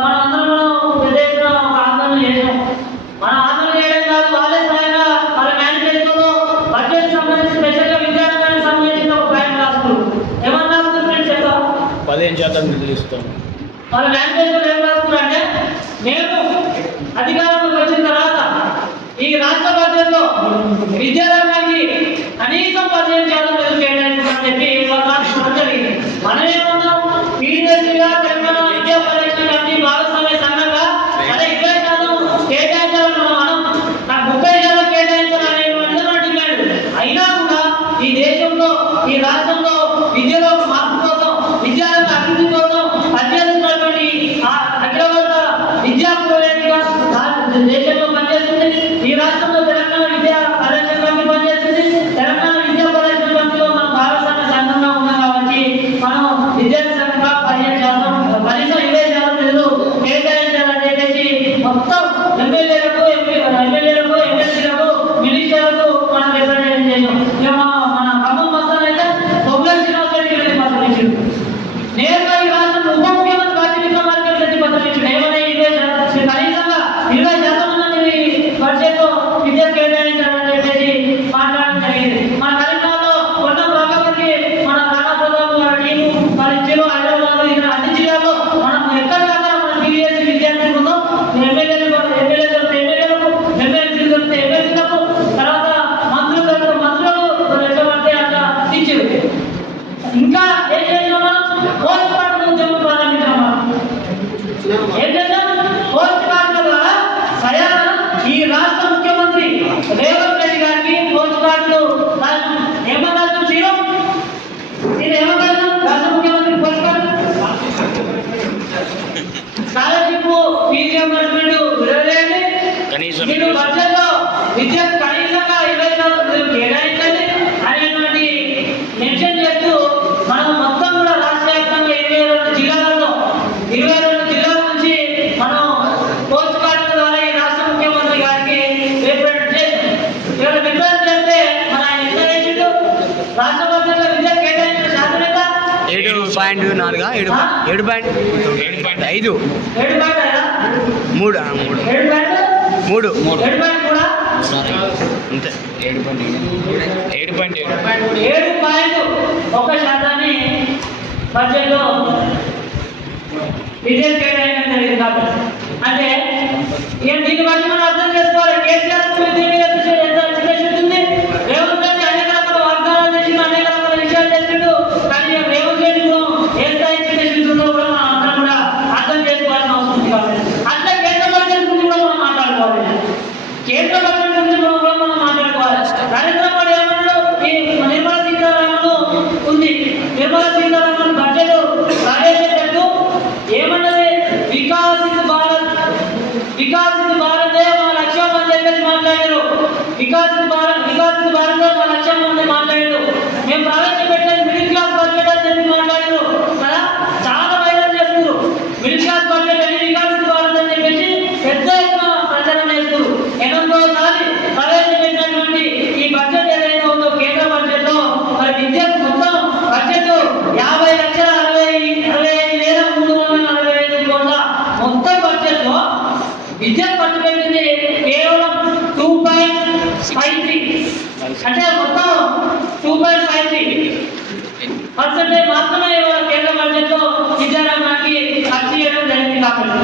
మనందరం పెద్ద ఎత్తున ఒక ఆందోళన చేసాం. మన ఆందోళన చేయడం కాదు, వాళ్ళే స్వయంగా వాళ్ళ మేనిఫెస్టోలో బడ్జెట్ సంబంధించి స్పెషల్గా విద్యారంగానికి సంబంధించిన ఒక ప్లాన్ రాస్తున్నారు. ఏమన్నా రాస్తున్నారు ఫ్రెండ్స్? చెప్పా 15% నిధులు ఇస్తాం. వాళ్ళ మేనిఫెస్టోలో ఏం రాస్తున్నారు అంటే, మేము అధికారంలోకి వచ్చిన తర్వాత ఈ రాష్ట్ర బడ్జెట్లో విద్యారంగానికి కనీసం 15% నిధులు కేటాయించాలని చెప్పి రాష్ట్రం జరిగింది. మనం ఏమన్నాం? పీడీఎస్గా తెలంగాణ విద్యా పరిరక్షణ కమిటీ భాగస్వామ్య సంఘంగా అదే 20% కేటాయించాలని మనం నాకు 30% కేటాయించాలనేటువంటిది మన డిమాండ్. అయినా కూడా ఈ దేశంలో, ఈ రాష్ట్రంలో విద్యలో మార్పు కోసం, విద్యారంగ అభివృద్ధి కోసం పనిచేస్తున్నటువంటి అఖిల భారత విద్యా ప్రణాళిక దేశంలో పనిచేస్తుంది. ఈ రాష్ట్రంలో తెలంగాణ విద్యా పరిరక్షణ కమిటీ పనిచేస్తుంది. తెలంగాణ విద్యా పరిరక్షణ కమిటీలో మనం భాగస్వామ్య సంఘంగా ఉన్నాం కాబట్టి మనం విద్యారంగంగా 15% కనీసం 20% నిధులు కేటాయించాలని చెప్పేసి మొత్తం ఎమ్మెల్యేలకు, ఎమ్మెల్సీలకు, మినిస్టర్లకు మనం రిప్రజెంట్ చేసాం. మన ఖమ్మం మస్తాన్ అయితే పొంగల్ శ్రీనివాసరెడ్డికి 20% ఇచ్చిండు. నేరుగా ఈ రాష్ట్రం ఉప ముఖ్యమంత్రి పార్టీ విక్రమార్క 20% ఇచ్చిండు. ఏమైనా కనీసంగా 20% మంది బడ్జెట్ విద్య కేటాయించాలని చెప్పేసి మాట్లాడడం జరిగింది. మన కరీంనగర్లో కొత్త ప్రాంతానికి మన రాణా ప్రతాప్ టీము మన జిల్లా హైదరాబాద్ ఇతర అన్ని జిల్లాల్లో మనం ఎక్కడికక్కడ మన పీడీఎస్ విద్యార్థులు ఉందో ఎమ్మెల్యేలకు, ఎమ్మెల్సీలకు, తర్వాత మంత్రులకు ఎట్లా పడితే అట్లా ఇచ్చారు. ఇంకా ఏం చేసినాం? మనం పోస్ట్ కార్డుల ఉద్యమం ప్రారంభించాం. ఏం చేద్దాం? పోస్ట్ కార్డుల ద్వారా స్వయాన ఈ రాష్ట్ర ముఖ్యమంత్రి రేవంత్ రెడ్డి గారికి పోస్ట్ కార్డులు ఏమన్నా తీరం నేను ఏమన్నా రాష్ట్ర ముఖ్యమంత్రి post card scholarship fee reimbursement విడుదలయ్యండి. మీరు బడ్జెట్లో విద్యకు కనీసంగా 20% కేటాయించండి అనేటువంటి మెన్షన్ చేస్తూ మనం మొత్తం కూడా రాష్ట్ర వ్యాప్తంగా 22 జిల్లాల నుంచి మనం పోస్ట్ కార్డుల ద్వారా ఈ రాష్ట్ర ముఖ్యమంత్రి గారికి రిప్రజెంట్ చేస్తాం. ఇక్కడ రిప్రజెంట్ చేస్తే మన ఆయన ఎంత చేసిండు? రాష్ట్ర బడ్జెట్లో విద్యకు కేటాయించిన శాతం ఎంత? 7.4 7.5 3 కూడా అంతే 7.7 7.1% బడ్జెట్లో విద్యకు కేటాయించడం జరిగింది. కాబట్టి అంటే ఇక దీన్ని బట్టి మనం అర్థం చేసుకోవాలి. కేసీఆర్ దీని మీద ఎంత చిత్తశుద్ధి ఉంది. రేవంత్ రెడ్డి అనేక రకాల వాగ్దానాలు చేసిండు, అనేక రకాల విషయాలు చేసిండు. కానీ రేవంత్ రెడ్డి ఏ స్థాయి చిత్తశుద్ధి ఉందో కూడా మనం అందరం కూడా అర్థం చేసుకోవాల్సిన అవసరం ఉంది. కాబట్టి అట్లా కేంద్ర బడ్జెట్ గురించి కూడా మనం మాట్లాడుకోవాలి. కేంద్ర బడ్జెట్ గురించి కూడా మనం మాట్లాడుకోవాలి. నరేంద్ర మోడీ ఏమన్నాడు, ఈ నిర్మలా సీతారామన్ ఉంది, నిర్మలా సీతారామన్ బడ్జెట్ ప్రవేశపెట్టు ఏమన్నది, వికాసిత భారత్ మా లక్ష్యం అని చెప్పేసి మాట్లాడారు. వికాసిత భారత్ మా లక్ష్యం అని మాట్లాడారు. మేము ప్రవేశపెట్టేది మిడిల్ క్లాస్ బడ్జెట్ అని చెప్పి మాట్లాడారు కదా, చాలా వైరల్ చేస్తున్నారు. మిడిల్ క్లాస్ బడ్జెట్ అని వికాసిత భారత్ అని చెప్పేసి పెద్ద ఎత్తున ప్రచారం చేస్తున్నారు. 8వ ప్రవేశపెట్టినటువంటి ఈ బడ్జెట్ ఏదైతే ఉందో కేంద్ర బడ్జెట్ లో మరి విద్యకు మొత్తం బడ్జెట్ 50,65,345 కోట్ల మొత్తం బడ్జెట్ లో విద్యకు ఖర్చు పెట్టింది కేవలం 2.53, అంటే మొత్తం 2.53% మాత్రమే ఇవాళ కేంద్ర బడ్జెట్ లో విద్యారంగానికి ఖర్చు చేయడం జరిగింది. కాబట్టి